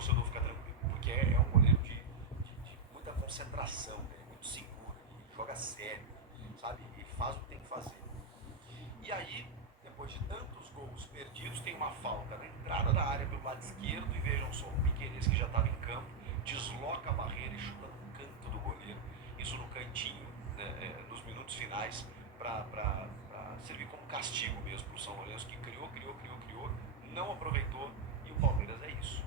torcedor ficar tranquilo, porque é um goleiro de muita concentração, né? Muito seguro, ele joga sério, sabe? E faz o que tem que fazer. E aí, depois de tantos gols perdidos, tem uma falta na entrada da área pelo lado esquerdo e vejam só, o Piquerez que já estava em campo, desloca a barreira e chuta no canto do goleiro, isso no cantinho, né, nos minutos finais, para servir como castigo mesmo para o São Lourenço, que criou, não aproveitou, e o Palmeiras é isso.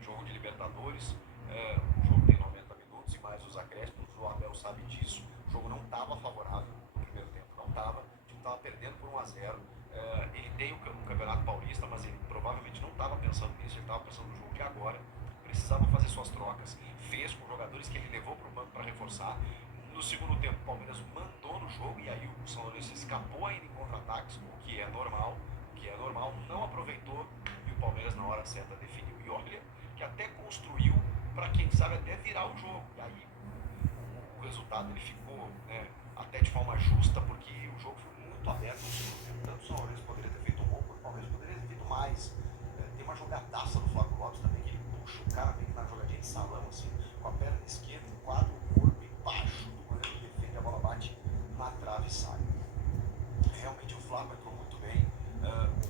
Jogo de Libertadores, o jogo tem 90 minutos e mais os acréscimos, o Abel sabe disso, o jogo não estava favorável no primeiro tempo, não estava, o time estava perdendo por 1-0, ele tem o Campeonato Paulista, mas ele provavelmente não estava pensando nisso, ele estava pensando no jogo de agora, precisava fazer suas trocas, fez com jogadores que ele levou para o banco para reforçar. No segundo tempo, o Palmeiras mandou no jogo e aí o São Lourenço escapou ainda em contra-ataques, o que é normal, não aproveitou e o Palmeiras na hora certa definiu. E olha que até construiu para quem sabe até virar o jogo. E aí o resultado ele ficou, né, até de forma justa, porque o jogo foi muito aberto no segundo tempo. Tanto o São Lourenço poderia ter feito um gol, quanto o Palmeiras poderia ter feito mais. Tem uma jogadaça do Flávio Lopes também, que ele puxa o cara meio que na jogadinha de salão, assim, com a perna esquerda, enquadra o corpo embaixo do goleiro, defende, a bola bate na trave e sai. Realmente o Flávio entrou muito bem.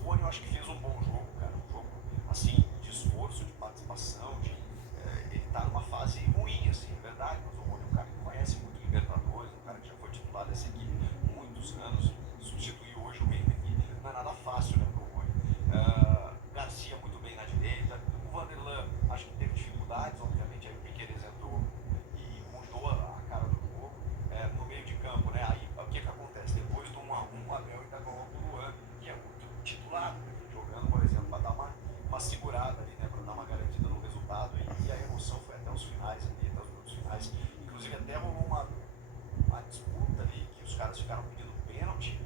O Rony eu acho que fez um bom jogo, cara. Um jogo assim, de esforço, de participação, ele tá numa fase ruim, assim, é verdade, mas o Rony é um cara que conhece muito Libertadores, um cara que já foi titular dessa equipe há muitos anos, substituir hoje o Mendes aqui não é nada fácil, né, pro Rony. Garcia muito bem na direita, o Vanderlan acho que teve dificuldades, obviamente, aí o Piquerez entrou e mudou a cara do jogo, no meio de campo, né, aí o que acontece? Depois do 1-1, o Abel ainda coloca o Luan, que é muito titular, jogando, por exemplo, para dar uma segurada ali, né, para dar uma garantida no resultado, e a emoção foi até os finais ali, até os minutos finais, inclusive até rolou uma disputa ali, que os caras ficaram pedindo pênalti,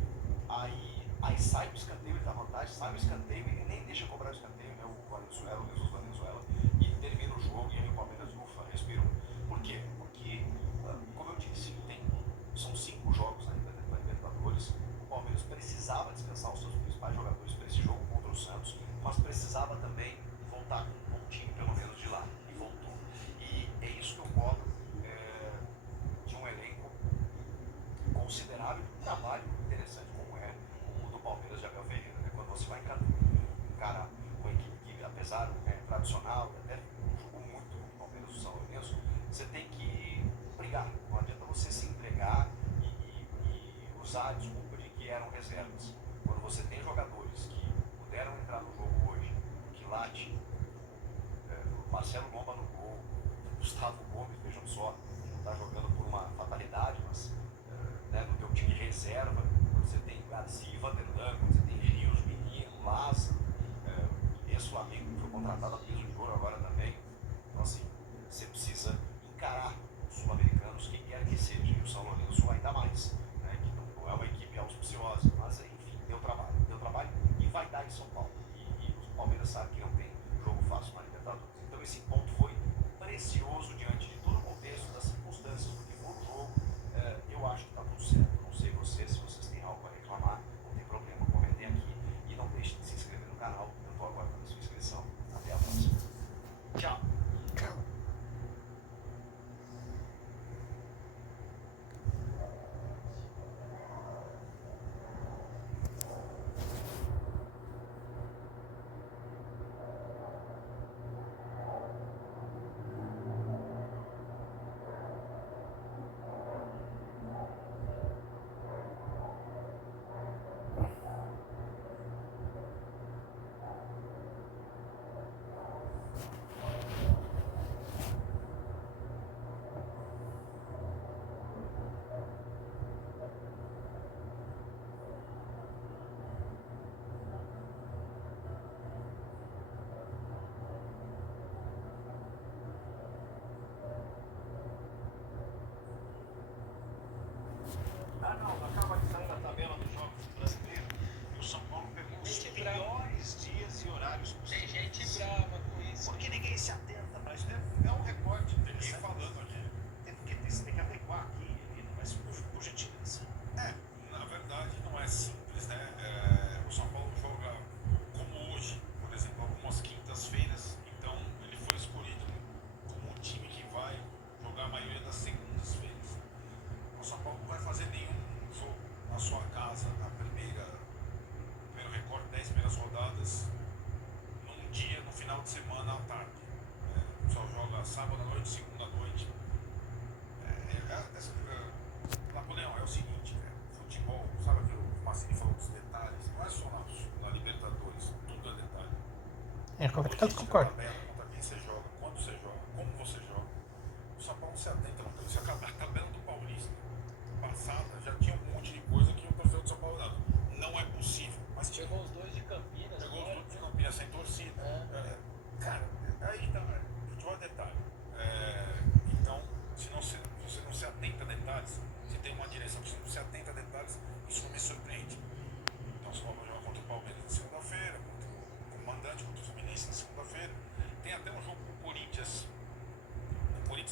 aí sai o escanteio, ele dá vantagem, sai o escanteio e nem deixa cobrar o escanteio, né, o Jesus Valenzuela, e termina o jogo, e aí o Palmeiras, ufa, respirou. Por quê? Porque, como eu disse, são 5 jogos ainda da Libertadores, o Palmeiras precisava descansar os seus principais jogadores para esse jogo contra o Santos, mas precisava também voltar com um bom time, pelo menos de lá, e voltou. E é isso que eu cobro de um elenco considerável, um trabalho interessante como é o do Palmeiras de Abel Ferreira, né? Quando você vai encarar uma equipe que, apesar tradicional, até jogou muito no Palmeiras do São Lourenço, você tem que brigar, não adianta você se entregar e usar a desculpa de que eram reservas. Quando você tem jogadores que puderam entrar no jogo hoje, o Quilate, o Marcelo Lomba no gol, o Gustavo Gomes, vejam só, não está jogando por uma fatalidade, mas né, no teu time reserva, você tem Garcia e Vanderlan, você tem Rios, Menino, Lázaro, ex-Flamengo que foi contratado a peso de ouro agora também. Então assim, você precisa encarar os sul-americanos, quem quer que seja, e o São Lourenço ainda mais, né, que não é uma equipe auspiciosa, mas enfim, deu trabalho e vai dar em São Paulo. E o Palmeiras sabe que não tem jogo fácil na Libertadores. Então esse ponto foi precioso diante de todo o contexto, das circunstâncias, porque foi um jogo, eu acho que está tudo certo. Não sei vocês, se vocês têm algo a reclamar, não tem problema, comentem aqui e não deixem de se inscrever no canal. Eu estou aguardando a sua inscrição. Até a próxima. qualquer caso concordo. Contra quem você joga, quando você joga, como você joga. O São Paulo se atenta na coisa. A tabela do Paulista passada já tinha um monte de coisa que o torcedor do São Paulo não é possível. Mas pegou os dois de Campinas. Pegou os dois de Campinas sem torcida. Cara, aí tá, futebol é detalhe. Então, se você não se atenta a detalhes, se tem uma direção que você não se atenta a detalhes, isso não me surpreende. Então, São Paulo vai jogar contra o Palmeiras na segunda-feira, contra o comandante, contra o Fluminense na segunda-feira. Tem até um jogo com o Corinthians.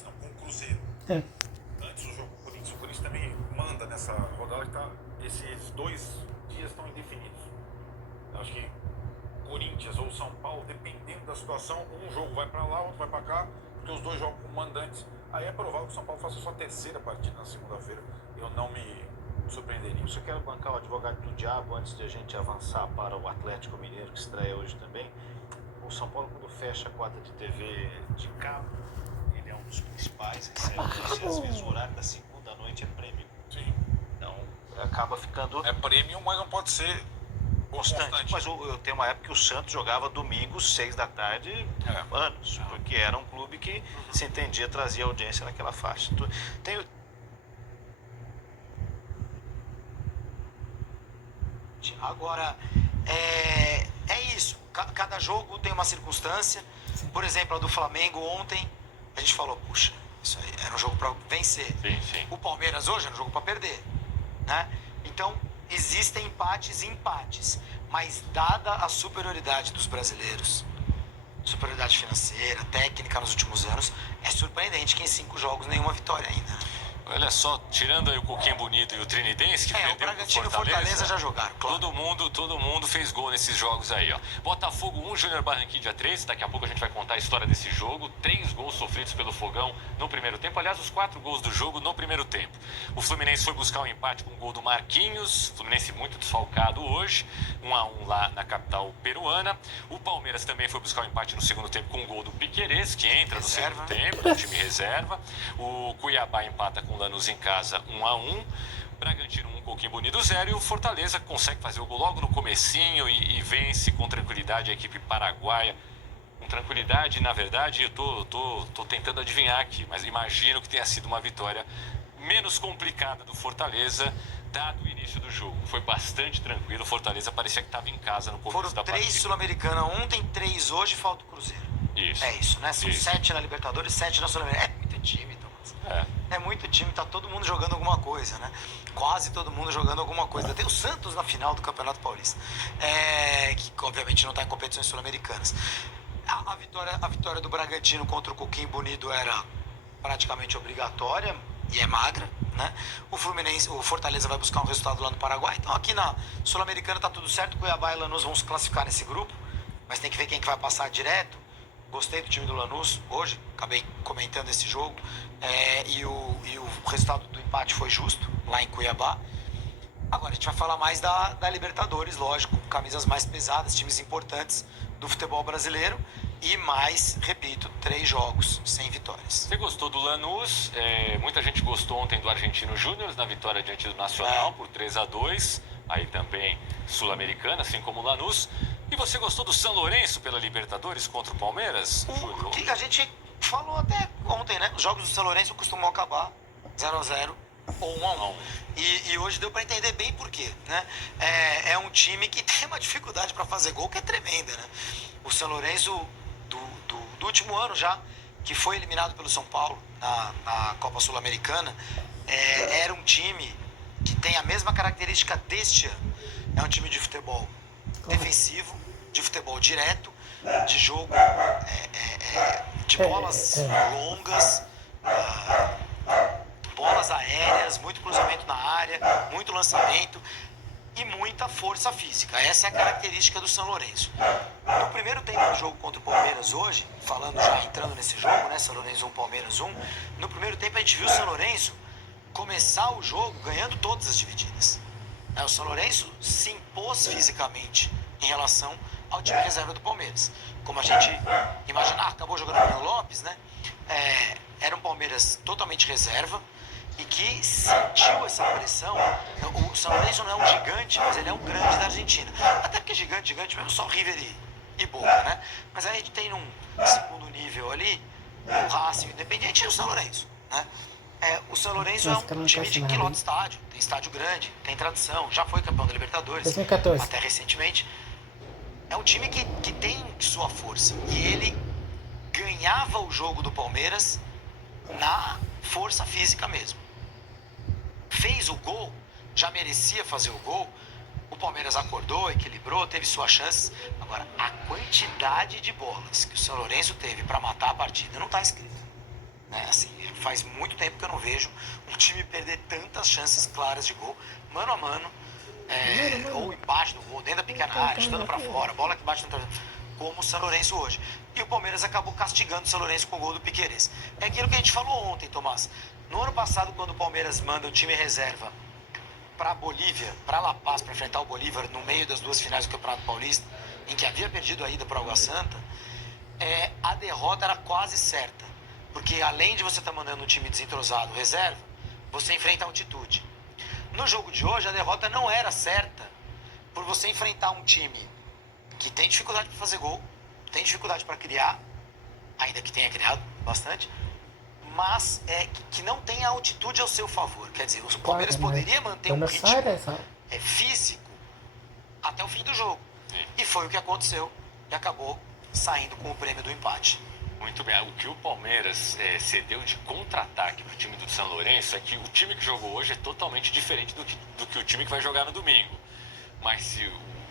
Não, com o Cruzeiro. Antes do jogo com o Corinthians também manda nessa rodada que tá. Esses 2 dias estão indefinidos. Eu acho que Corinthians ou São Paulo, dependendo da situação, um jogo vai para lá, outro vai para cá, porque os dois jogam com mandantes. Aí é provável que o São Paulo faça a sua terceira partida na segunda-feira. Eu não me surpreenderia. Eu quero bancar o advogado do diabo antes de a gente avançar para o Atlético Mineiro, que estreia hoje também. O São Paulo, quando fecha a quadra de TV de cabo, ele é um dos principais, recebe às vezes o horário da segunda noite é prêmio. Sim. Então acaba ficando. É prêmio, mas não pode ser constante. Mas eu tenho uma época que o Santos jogava domingo, 6 da tarde, anos, porque era um clube que se entendia, trazia audiência naquela faixa. Agora, é isso. Cada jogo tem uma circunstância. Por exemplo, a do Flamengo ontem, a gente falou, puxa, isso aí era um jogo para vencer. Sim. O Palmeiras hoje era um jogo para perder, né? Então, existem empates e empates. Mas dada a superioridade dos brasileiros, superioridade financeira, técnica nos últimos anos, é surpreendente que em 5 jogos nenhuma vitória ainda, né? Olha só, tirando aí o Coquinho Bonito e o Trinidense, que perdeu o Bragantino pro e Fortaleza já jogaram, claro. Todo mundo fez gol nesses jogos aí, ó. Botafogo 1, Júnior Barranquilla 3. Daqui a pouco a gente vai contar a história desse jogo. 3 gols sofridos pelo Fogão no primeiro tempo. Aliás, os 4 gols do jogo no primeiro tempo. O Fluminense foi buscar um empate com o gol do Marquinhos. Fluminense muito desfalcado hoje. 1-1 lá na capital peruana. O Palmeiras também foi buscar um empate no segundo tempo com o gol do Piquerez, que entra no segundo tempo, no time reserva. O Cuiabá empata com o Lanús em casa 1-1. Bragantino 1, Coquinho Bonito 0. E o Fortaleza consegue fazer o gol logo no comecinho e vence com tranquilidade a equipe paraguaia. Com tranquilidade, na verdade, eu tô tentando adivinhar aqui, mas imagino que tenha sido uma vitória menos complicada do Fortaleza, dado o início do jogo. Foi bastante tranquilo, o Fortaleza parecia que estava em casa no começo da partida. Foram 3 Sul-Americana ontem, 3 hoje, falta o Cruzeiro. Isso. É isso, né? São 7 na Libertadores, 7 na Sul-Americana. É muito time, Thomas. É muito time, tá todo mundo jogando alguma coisa, né? Quase todo mundo jogando alguma coisa. Tem o Santos na final do Campeonato Paulista, que obviamente não está em competições sul-americanas. A vitória do Bragantino contra o Coquinho Bonito era praticamente obrigatória e é magra, né? O Fortaleza vai buscar um resultado lá no Paraguai. Então aqui na Sul-Americana tá tudo certo. Cuiabá e Lanús vão se classificar nesse grupo, mas tem que ver quem que vai passar direto. Gostei do time do Lanús hoje, acabei comentando esse jogo, e o resultado do empate foi justo lá em Cuiabá. Agora a gente vai falar mais da Libertadores, lógico, camisas mais pesadas, times importantes do futebol brasileiro e mais, repito, 3 jogos sem vitórias. Você gostou do Lanús? Muita gente gostou ontem do Argentino Júnior na vitória diante do Nacional por 3-2, aí também sul-americana, assim como o Lanús. E você gostou do São Lourenço pela Libertadores contra o Palmeiras, Júlio? Que a gente falou até ontem, né? Os jogos do São Lourenço costumam acabar 0-0 ou 1-1. E hoje deu para entender bem por quê, né? É um time que tem uma dificuldade para fazer gol que é tremenda, né? O São Lourenço do último ano já, que foi eliminado pelo São Paulo na Copa Sul-Americana, era um time que tem a mesma característica deste ano. É um time de futebol defensivo, de futebol direto, de jogo de bolas longas, bolas aéreas, muito cruzamento na área, muito lançamento e muita força física. Essa é a característica do São Lourenço. No primeiro tempo do jogo contra o Palmeiras hoje, falando já entrando nesse jogo, né, São Lourenço 1, Palmeiras 1, no primeiro tempo a gente viu o São Lourenço começar o jogo ganhando todas as divididas. O São Lourenço se impôs fisicamente em relação ao time reserva do Palmeiras. Como a gente imaginar, acabou jogando o Bruno Lopes, né? Era um Palmeiras totalmente reserva e que sentiu essa pressão. O São Lourenço não é um gigante, mas ele é um grande da Argentina. Até porque gigante mesmo, só River e Boca, né? Mas aí a gente tem num segundo nível ali o Racing, o Independiente e o São Lourenço, né? O São Lourenço é um time que lota estádio, tem estádio grande, tem tradição, já foi campeão da Libertadores, 2014. até recentemente. É um time que tem sua força. E ele ganhava o jogo do Palmeiras na força física mesmo. Fez o gol, já merecia fazer o gol. O Palmeiras acordou, equilibrou, teve suas chances. Agora, a quantidade de bolas que o São Lourenço teve para matar a partida não está escrito. Né? Assim, faz muito tempo que eu não vejo um time perder tantas chances claras de gol, mano a mano. Ou embaixo do gol, dentro da pequena área, chutando pra fora, bola que bate no como o São Lourenço hoje. E o Palmeiras acabou castigando o São Lourenço com o gol do Piquerez. É aquilo que a gente falou ontem, Tomás. No ano passado, quando o Palmeiras manda o time reserva pra Bolívia, pra La Paz, pra enfrentar o Bolívar no meio das duas finais do Campeonato Paulista, em que havia perdido a ida pro Água Santa, a derrota era quase certa. Porque além de você estar mandando um time desentrosado reserva, você enfrenta a altitude. No jogo de hoje, a derrota não era certa por você enfrentar um time que tem dificuldade para fazer gol, tem dificuldade para criar, ainda que tenha criado bastante, mas que não tem a altitude ao seu favor. Quer dizer, o Palmeiras poderia manter um ritmo físico até o fim do jogo. E foi o que aconteceu e acabou saindo com o prêmio do empate. Muito bem. O que o Palmeiras cedeu de contra-ataque para o time do São Lourenço é que o time que jogou hoje é totalmente diferente do que o time que vai jogar no domingo. Mas se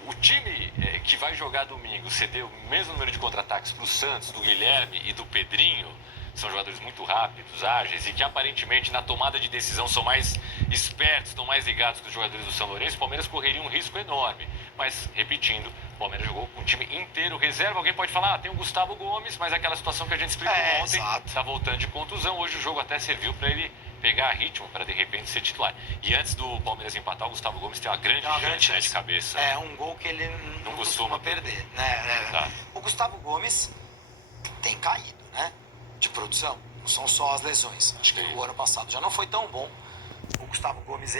o time que vai jogar domingo cedeu o mesmo número de contra-ataques para o Santos, do Guilherme e do Pedrinho, são jogadores muito rápidos, ágeis e que aparentemente na tomada de decisão são mais espertos, estão mais ligados que os jogadores do São Lourenço, o Palmeiras correria um risco enorme. Mas, repetindo, o Palmeiras jogou com o time inteiro reserva. Alguém pode falar, tem o Gustavo Gomes, mas aquela situação que a gente explicou ontem, está voltando de contusão. Hoje o jogo até serviu para ele pegar ritmo, para de repente ser titular. E antes do Palmeiras empatar, o Gustavo Gomes tem uma grande chance, né, de cabeça. Um gol que ele não costuma perder. Né? Tá. O Gustavo Gomes tem caído, né? De produção. Não são só as lesões. Acho que o ano passado já não foi tão bom. O Gustavo Gomes